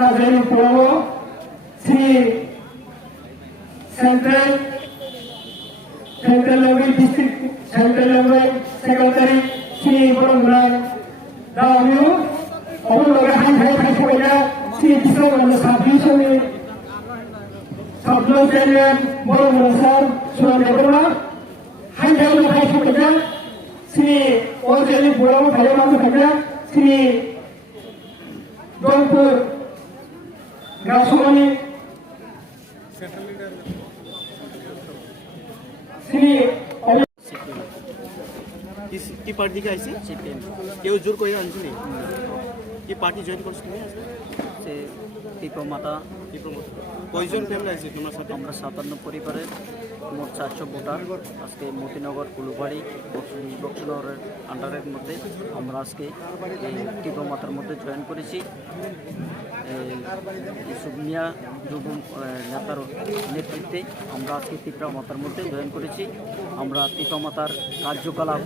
Rajan Purwo, Sri Central Level District Central Level Secretary Sri Burungran Dawu, Om Logahan Hai Soya, Sri Biswan Sabisoni, Sablo Jalan Burungran Sar, Suan Deborah, Hai Jalan Hai Soya, Sri Ojali Burung Thailand Soya, Sri Dongpur Rasumani, Sri কি party থেকে আইছে কেউ জোর করে আনছে নি কি party join করছ তুমি আজকে সে টিপমাতা কয়জন ফ্যামিলি আছে তোমার সাথে? আমরা 57 পরিবারের মোট 400 ভোটার আজকে মতিনগর কুলুবাড়ি বক্সনগরের আন্ডারের মধ্যে আমরা আজকে এই টিপমাতার মধ্যে জয়েন করেছি। সুমিয়া যুব নেতার নেতৃত্বে আমরা আজকে টিপমাতার মধ্যে জয়েন করেছি। আমরা টিপমাতার কার্যকলাপ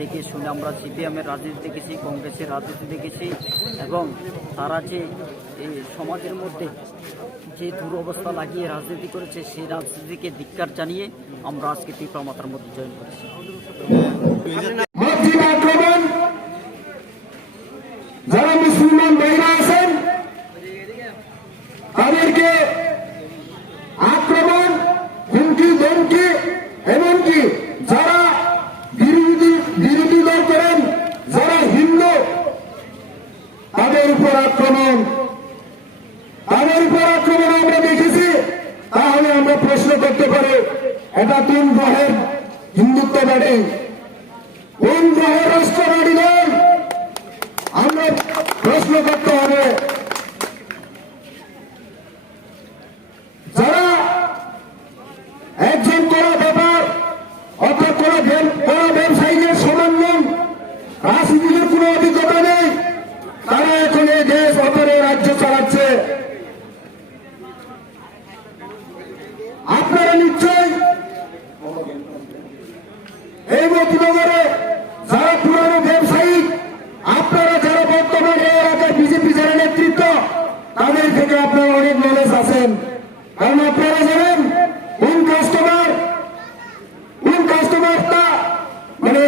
দেখে শুনে আমরা সিপিএমের রাজনীতি দেখেছি, কংগ্রেসের রাজনীতি দেখেছি এবং তারা যে এই সমাজের মধ্যে যে দুরবস্থা লাগিয়ে রাজনীতি করেছে সেই রাজনীতিকে ধিক্কার জানিয়ে আমরা আজকে টিপমাতার মধ্যে জয়েন করেছি। যারা মুসলমান ভাইরা আছেন তাদেরকে আক্রমণ, হুমকি ধমকি, এমনকি যারা বিরোধী দল করেন, যারা হিন্দু তাদের উপর আক্রমণ আমরা দেখেছি। তাহলে আমরা প্রশ্ন করতে পারি এটা কোন গ্রহের হিন্দুত্ববাদী, কোন গ্রহের রাষ্ট্রবাদী দল? আমরা প্রশ্ন করতে হবে। যারা একজন করা ব্যাপার অর্থাৎ করা ব্যবসায়ীদের সমন্বয় রাজনীতির কোন অভিজ্ঞতা নেই, তারা এখন এই দেশ অপরে রাজ্য চালাচ্ছে। আপনারা নিশ্চয় এই মতিনগরে যারা পুরানো ব্যবসায়ী, আপনারা যারা বর্তমানে এলাকায় বিজেপি যারা নেতৃত্ব, তাদের থেকে আপনারা অনেক নলেজ আছেন। কারণ আপনারা জানেন কোন কাস্টমারটা মানে